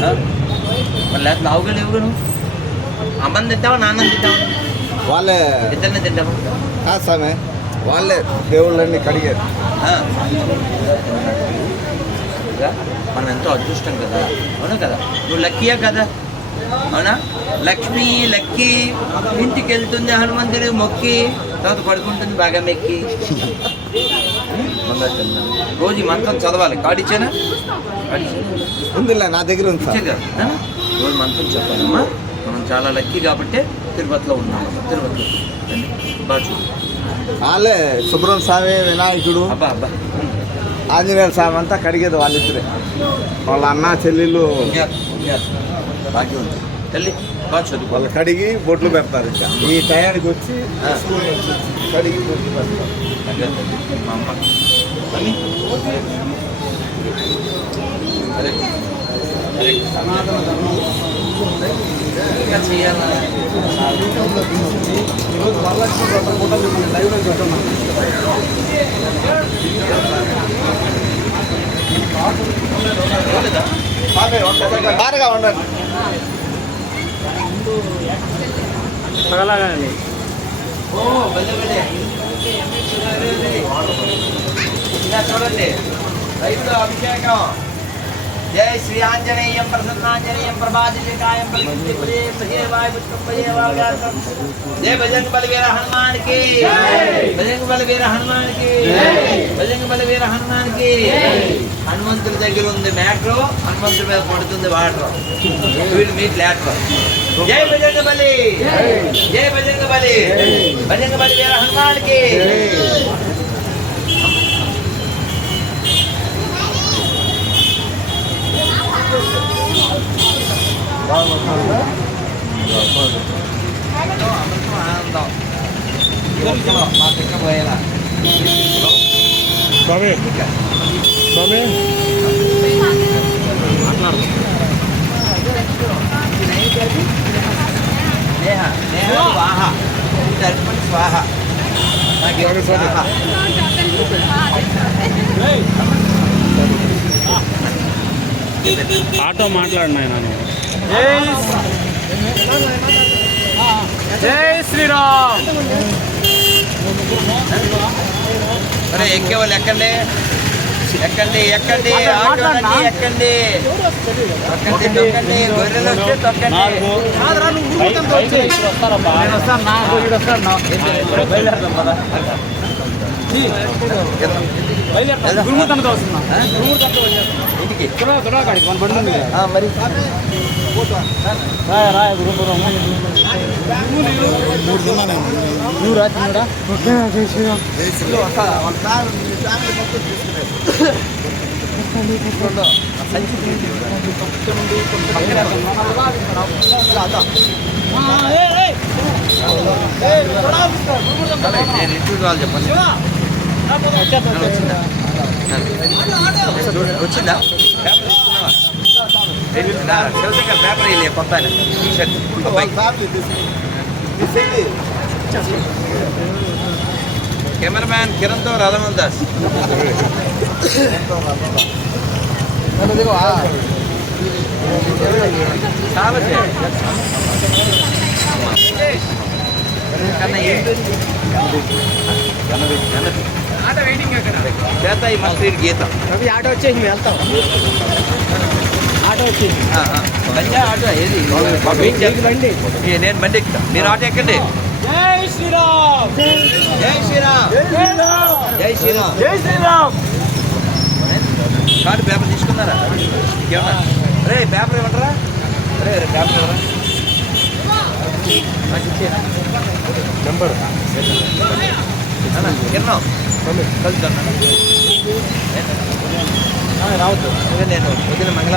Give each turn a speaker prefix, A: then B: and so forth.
A: మరి లేకపోతే లావుగా లేవుగా నువ్వు అమ్మని తింటావా నాన్న తింటావా?
B: వాళ్ళే.
A: ఇద్దరిని తింటావా?
B: కాదు స్వామి వాళ్ళే దేవుళ్ళన్నీ కడిగారు
A: మనం ఎంతో అదృష్టం కదా. అవునా కదా? నువ్వు లక్కీయా కదా? అవునా? లక్ష్మి లక్కీ ఇంటికి వెళ్తుంది హనుమంతుడి మొక్కి తర్వాత పడుకుంటుంది బాగా మెక్కి. రోజు ఈ మంత్రం చదవాలి. కాడిచ్చానా కాడిచ్చానా
B: ఉందిలే నా దగ్గర ఉంది
A: ఇచ్చే
B: సార్
A: కదా? రోజు మంత్రం చెప్పాలమ్మా. మనం చాలా లక్కీ కాబట్టి తిరుపతిలో ఉన్నాం. తిరుపతిలో. రండి. బాగా చూడు.
B: వాళ్ళే సుబ్రహ్మ స్వామి వినాయకుడు
A: అబ్బా అబ్బా.
B: ఆంజనేయ స్వామి అంతా కడిగేది వాళ్ళిద్దరే. వాళ్ళ అన్న చెల్లెళ్ళు.
A: భాగ్యం ఉంది. తల్లి బాగా చదువుకో.
B: వాళ్ళు కడిగి బొట్లు పెడతారు ఇంకా. ఈ టయానికి వచ్చి. కడిగి బొట్లు పెడతారు.
A: మా అమ్మ?
B: బాగా ఉండండి
A: ఇలా చూడండి. రైతుల అభిషేకం. జై శ్రీ ఆంజనేయం ప్రసన్నాంజనేయం ప్రభాజికాయం జై బజరంగ బలవీర హనుమానికి. బజరంగ బలవీర హనుమానికి. బజరంగ బలవీర హనుమానికి. హనుమంతుడి దగ్గర ఉంది మ్యాటర్ హనుమంతుడి మీద పడుతుంది వాటర్. వీళ్ళు మీట్ లేటర్ జై బజరంగ బలి జై బజరంగ బలి బజరంగ బలి వీర హనుమానికి అమృతం ఆనందం ఒక్కలో మా తిక్క పోయేలా
C: స్వామి స్వామి
A: స్వాహ.
C: ఆటో మాట్లాడినా నేను
D: జై శ్రీరామ్.
A: అరే ఎక్కే వాళ్ళు ఎక్కండి. ఎక్కండి ఎక్కండి ఆటోలన్నీ ఎక్కండి తొక్కండి తొక్కండి గొర్రెలు వస్తే తొక్కండి? ఇంటికి
D: మన బండి ఉంది
A: ఆ, మరి?
D: రాయ రాయ గురుపురం నువ్వు రా చిన్నడా.
A: ఇంటికి చెప్పండి. వచ్చిందా? పేపర్ తీసుకున్నావా శివశంకర్ పేపర్ వెళ్ళి కొత్త ఆయన. టీ-షర్ట్ అబ్బాయి కెమెరామ్యాన్ కిరణ్తో రాధమల్ దాస్ చాలా చేయాలి. చేత ఈ మస్త్రీ గీత
D: ఆటో వచ్చేసి వెళ్తాం ఆటో వచ్చేసి
A: ఆటో ఏది
D: బండి
A: నేను బండి ఎక్కుతా మీరు ఆటో ఎక్కండి
D: జై శ్రీరామ్
A: జై శ్రీరామ్ జై శ్రీరామ్
D: జై శ్రీరామ్
A: కార్డు పేపర్ తీసుకున్నారా రే పేపర్ ఇవ్వరా రే రే, పేపర్ ఇవ్వరా
B: నెంబర్
A: అన్న, కిరణం కలుద్దాం
D: రావద్దు
A: నేను వదిన మంగళ